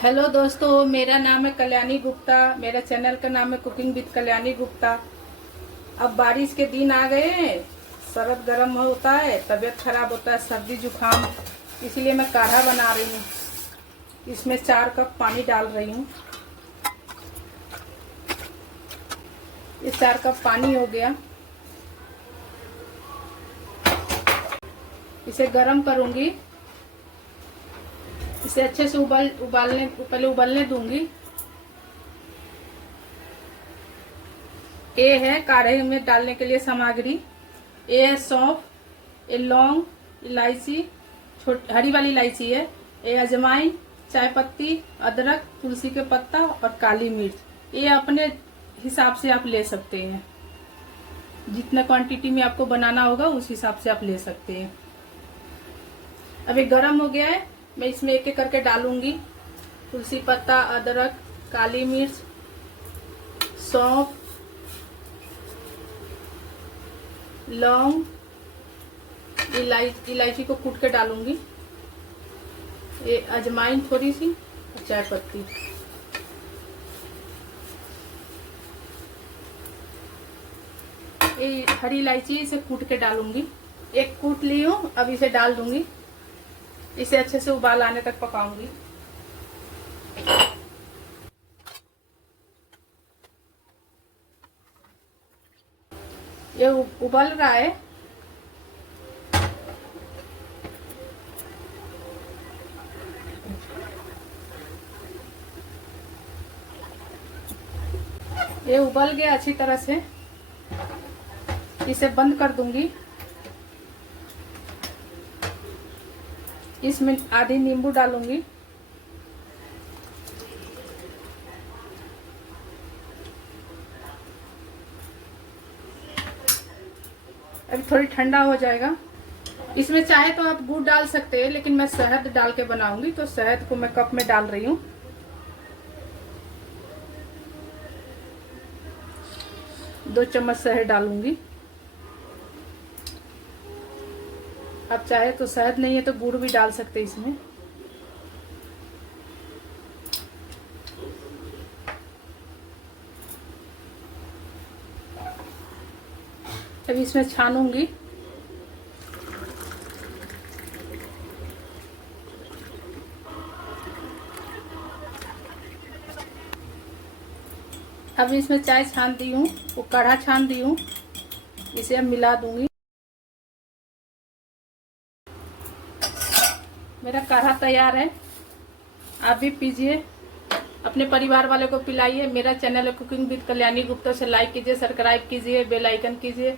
Hello दोस्तों, मेरा नाम है कल्याणी गुप्ता। मेरा चैनल का नाम है कुकिंग विद कल्याणी गुप्ता। अब बारिश के दिन आ गए हैं, सर्द गर्म होता है, तबीयत खराब होता है, सर्दी जुकाम, इसलिए मैं काढ़ा बना रही हूँ। इसमें 4 कप पानी डाल रही हूँ। ये 4 कप पानी हो गया। इसे गर्म करूँगी। इसे अच्छे से पहले उबलने दूंगी। ये है काढ़े में डालने के लिए सामग्री। ये है सौंफ, ये लौंग, इलायची, हरी वाली इलायची है, ये अजवाइन, चाय पत्ती, अदरक, तुलसी के पत्ता और काली मिर्च। ये अपने हिसाब से आप ले सकते हैं, जितना क्वांटिटी में आपको बनाना होगा उस हिसाब से आप ले सकते हैं। अब ये गरम हो गया है, मैं इसमें एक एक करके डालूंगी। तुलसी पत्ता, अदरक, काली मिर्च, सौंफ, लौंग, इलायची को कूट के डालूंगी। ये अजवाइन थोड़ी सी और चाय पत्ती। ये हरी इलायची, इसे कूट के डालूंगी। एक कूट ली हूँ, अब इसे डाल दूंगी। इसे अच्छे से उबाल आने तक पकाऊंगी। ये उबल रहा है। ये उबल गया अच्छी तरह से। इसे बंद कर दूंगी। इसमें आधी नींबू डालूंगी। अभी थोड़ी ठंडा हो जाएगा। इसमें चाहे तो आप गुड़ डाल सकते हैं, लेकिन मैं शहद डाल के बनाऊंगी, तो शहद को मैं कप में डाल रही हूँ। दो चम्मच शहद डालूंगी। आप चाहे तो शहद नहीं है तो गुड़ भी डाल सकते हैं इसमें। अब इसमें छानूंगी। अब इसमें चाय छान दी हूँ, वो काढ़ा छान दी हूँ, इसे अब मिला दूंगी। मेरा काढ़ा तैयार है। आप भी पीजिए, अपने परिवार वाले को पिलाइए। मेरा चैनल है कुकिंग विद कल्याणी गुप्ता, से लाइक कीजिए, सब्सक्राइब कीजिए, बेल आइकन कीजिए।